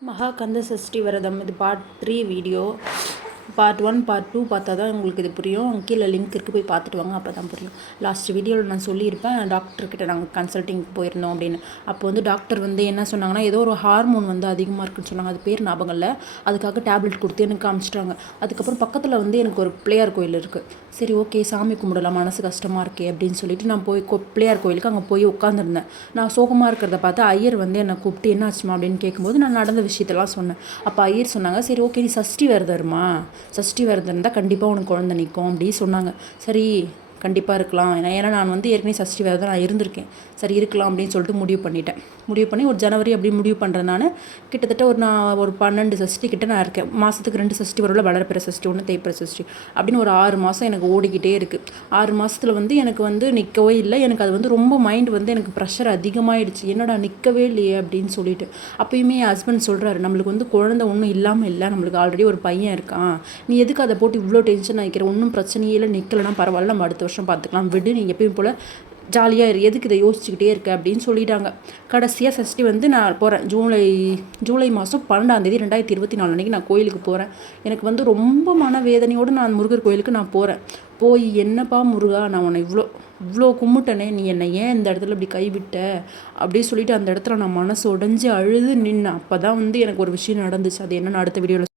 மகா கந்த சஷ்டி விரதம் இது பார்ட் 3 வீடியோ. பார்ட் 1 பார்ட் 2 பார்த்தா தான் உங்களுக்கு இது புரியும். கீழே லிங்க் இருக்குது, போய் பார்த்துட்டு வாங்க, அப்போ தான் புரியும். லாஸ்ட் வீடியோவில் நான் சொல்லியிருப்பேன், டாக்டர்கிட்ட நாங்கள் கன்சல்ட்டிங்க்கு போயிருந்தோம் அப்படின்னு. அப்போ வந்து டாக்டர் வந்து என்ன சொன்னாங்கன்னா, ஏதோ ஒரு ஹார்மோன் வந்து அதிகமாக இருக்குன்னு சொன்னாங்க. அது பேர் ஞாபகம் இல்லை. அதுக்காக டேப்லெட் கொடுத்து எனக்கு காமிச்சிட்டாங்க. அதுக்கப்புறம் பக்கத்தில் வந்து எனக்கு ஒரு பிள்ளையார் கோயில் இருக்குது. சரி, ஓகே, சாமி கும்பிடலாம், மனசு கஷ்டமாக இருக்கே அப்படின்னு சொல்லிட்டு நான் போய் பிள்ளையார் கோயிலுக்கு அங்கே போய் உட்காந்துருந்தேன். நான் சோகமாக இருக்கிறத பார்த்து ஐயர் வந்து என்னை கூப்பிட்டு என்ன ஆச்சுமா அப்படின்னு கேட்கும்போது நான் நடந்த விஷயத்தெல்லாம் சொன்னேன். அப்போ ஐயர் சொன்னாங்க, சரி ஓகே, நீ சஷ்டி விரதம்மா, சஷ்டி விரதம் இருந்தால் கண்டிப்பாக உனக்கு குழந்தை நிற்கும் அப்படின்னு சொன்னாங்க. சரி, கண்டிப்பாக இருக்கலாம். ஏன்னா நான் வந்து ஏற்கனவே சஷ்டி விரதம் நான் இருந்திருக்கேன். சரி, இருக்கலாம் அப்படின்னு சொல்லிட்டு முடிவு பண்ணி ஒரு ஜனவரி அப்படி முடிவு பண்ணுறேன். நான் கிட்டத்தட்ட நான் ஒரு 12 சஷ்டி கிட்ட நான் இருக்கேன். மாதத்துக்கு 2 சஷ்டி வரல, வளர்ப்பிற சஷ்டி ஒன்று, தேய்பிற சஷ்டி அப்படின்னு ஒரு 6 மாதம் எனக்கு ஓடிக்கிட்டே இருக்குது. 6 மாதத்தில் வந்து எனக்கு வந்து நிற்கவே இல்லை. எனக்கு அது வந்து ரொம்ப மைண்ட் வந்து எனக்கு ப்ரெஷர் அதிகமாகிடுச்சு. என்னடா நிற்கவே இல்லையே அப்படின்னு சொல்லிட்டு. அப்பயுமே என் ஹஸ்பண்ட் சொல்கிறாரு, நம்மளுக்கு வந்து குழந்தை ஒன்றும் இல்லாமல் இல்லை, நம்மளுக்கு ஆல்ரெடி ஒரு பையன் இருக்கான், நீ எதுக்கு அதை போட்டு இவ்வளோ டென்ஷன் ஆகிக்கிற, ஒன்றும் பிரச்சனையே இல்லை, நிற்கலைன்னா பரவாயில்ல, நம்ம அடுத்த வருஷம் பார்த்துக்கலாம், விடு, நீ எப்பயும் போல் ஜாலியாக இரு, எதுக்கு இதை யோசிச்சுக்கிட்டே இருக்க அப்படின்னு சொல்லிட்டாங்க. கடைசியாக சஷ்டி வந்து நான் போகிறேன். ஜூலை மாதம் 12ஆம் தேதி 2024 அன்றைக்கி நான் கோயிலுக்கு போகிறேன். எனக்கு வந்து ரொம்ப மனவேதனையோடு நான் முருகர் கோயிலுக்கு நான் போகிறேன். போய் என்னப்பா முருகா, நான் உன்னை இவ்வளோ கும்பிட்டனே, நீ என்னை ஏன் இந்த இடத்துல இப்படி கைவிட்ட அப்படின்னு சொல்லிட்டு அந்த இடத்துல நான் மனசு உடஞ்சி அழுது நின்னேன். அப்போ தான் வந்து எனக்கு ஒரு விஷயம் நடந்துச்சு. அது என்னென்னு அடுத்த வீடியோவில்